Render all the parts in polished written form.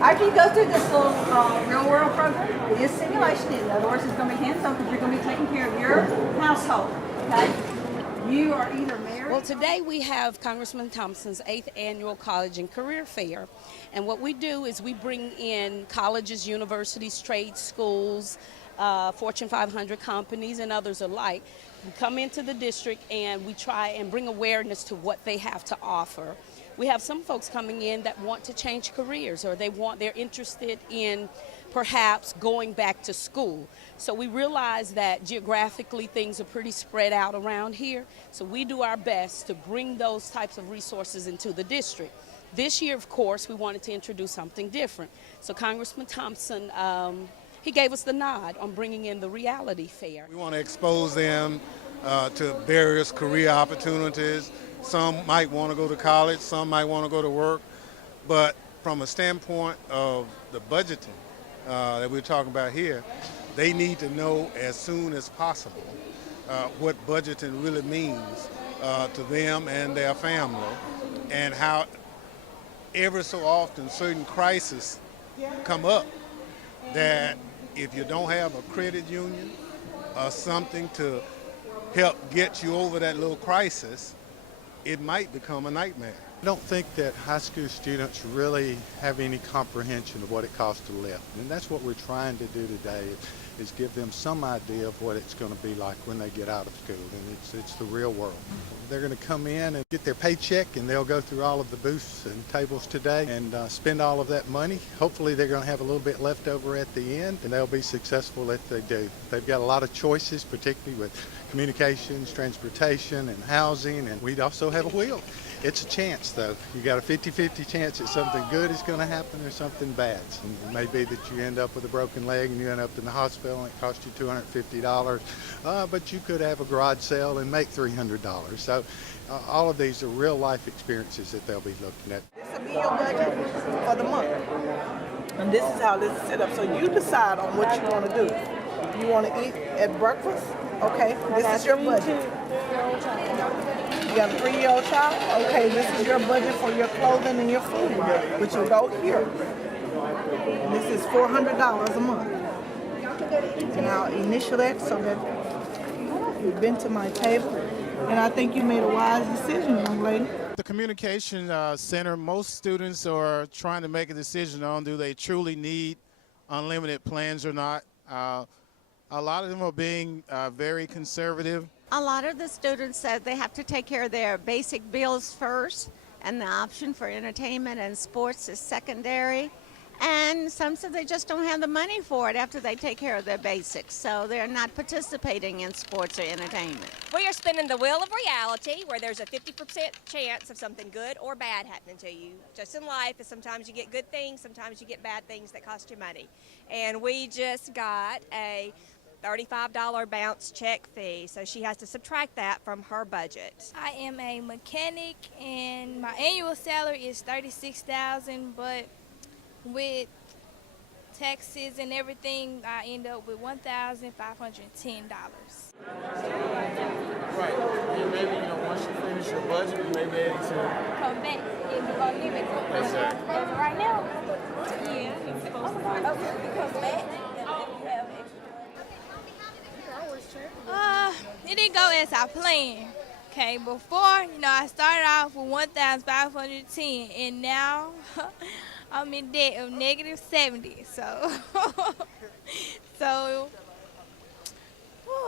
After you go through this little real world program, it is simulation. In other words, it's going to be hands-on because you're going to be taking care of your household. Okay? You are either married. Well, today we have Congressman Thompson's 8th annual College and Career Fair. And what we do is we bring in colleges, universities, trade schools, Fortune 500 companies, and others alike. We come into the district and we try and bring awareness to what they have to offer. We have some folks coming in that want to change careers, or they're interested in perhaps going back to school. So we realize that geographically things are pretty spread out around here. So we do our best to bring those types of resources into the district. This year, of course, we wanted to introduce something different. So Congressman Thompson, he gave us the nod on bringing in the reality fair. We want to expose them to various career opportunities. Some might want to go to college, some might want to go to work, but from a standpoint of the budgeting that we're talking about here, they need to know as soon as possible what budgeting really means to them and their family, and how every so often certain crises come up that if you don't have a credit union or something to help get you over that little crisis, it might become a nightmare. I don't think that high school students really have any comprehension of what it costs to live. And that's what we're trying to do today, is give them some idea of what it's going to be like when they get out of school. And it's the real world. They're going to come in and get their paycheck, and they'll go through all of the booths and tables today and spend all of that money. Hopefully they're going to have a little bit left over at the end, and they'll be successful if they do. They've got a lot of choices, particularly with communications, transportation, and housing, and we also have a wheel. It's a chance, though. You got a 50-50 chance that something good is going to happen or something bad. And it may be that you end up with a broken leg and you end up in the hospital and it costs you $250, but you could have a garage sale and make $300. So all of these are real life experiences that they'll be looking at. This will be your budget for the month. And this is how this is set up. So you decide on what you want to do. If you want to eat at breakfast, okay, this is your budget. You got a 3-year-old child? Okay, this is your budget for your clothing and your food, which will go here. And this is $400 a month. And I'll initial that so that you've been to my table. And I think you made a wise decision, young lady. The communication center, most students are trying to make a decision on do they truly need unlimited plans or not. A lot of them are being very conservative. A lot of the students said they have to take care of their basic bills first, and the option for entertainment and sports is secondary. And some said they just don't have the money for it after they take care of their basics, so they're not participating in sports or entertainment. We are spinning the wheel of reality, where there's a 50% chance of something good or bad happening to you. Just in life, sometimes you get good things, sometimes you get bad things that cost you money. And we just got a $35 bounce check fee, so she has to subtract that from her budget. I am a mechanic and my annual salary is $36,000, but with taxes and everything, I end up with $1,510. Right, and maybe once you finish your budget, you may be able to come back if you're gonna give it. Exactly. Right now, yeah, you're supposed to come back. It didn't go as I planned. Okay, before, I started off with 1,510, and now I'm in debt of -70. So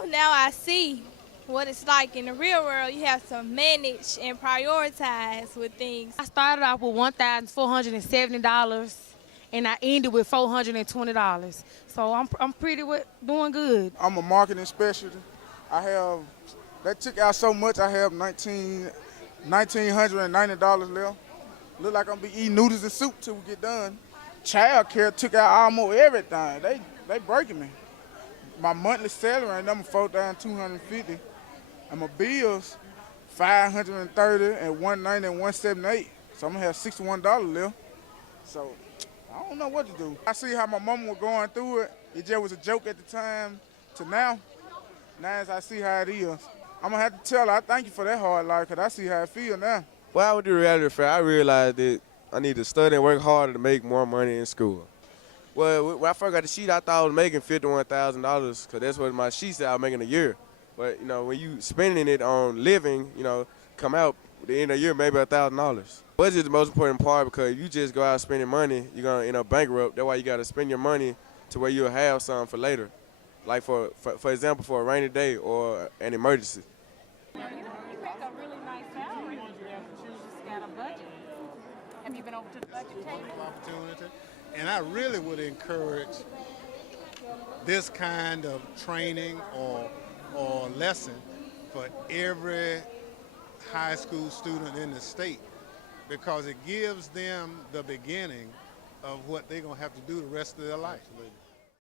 now I see what it's like in the real world. You have to manage and prioritize with things. I started off with $1,470. And I ended with $420. So I'm pretty doing good. I'm a marketing specialist. That took out so much, I have $1,990 left. Look like I'm gonna be eating noodles and soup till we get done. Child care took out almost everything. They breaking me. My monthly salary right now, I'm $4,250. And my bills, $530 and $190 and $178. So I'm gonna have $61 left. So I don't know what to do. I see how my mama was going through it. It just was a joke at the time to now. Now as I see how it is, I'm going to have to tell her I thank you for that hard life because I see how I feel now. Well, with the reality fair, I realized that I need to study and work harder to make more money in school. Well, when I first got the sheet, I thought I was making $51,000 because that's what my sheet said I was making a year. But, you know, when you spending it on living, you know, come out at the end of the year maybe $1,000. Budget is the most important part because if you just go out spending money, you're going to end up bankrupt. That's why you got to spend your money to where you'll have something for later. Like, for example, for a rainy day or an emergency. You make a really nice salary. You just got a budget. Have you been over to the budget table? Opportunity. And I really would encourage this kind of training or lesson for every high school student in the state, because it gives them the beginning of what they're going to have to do the rest of their life.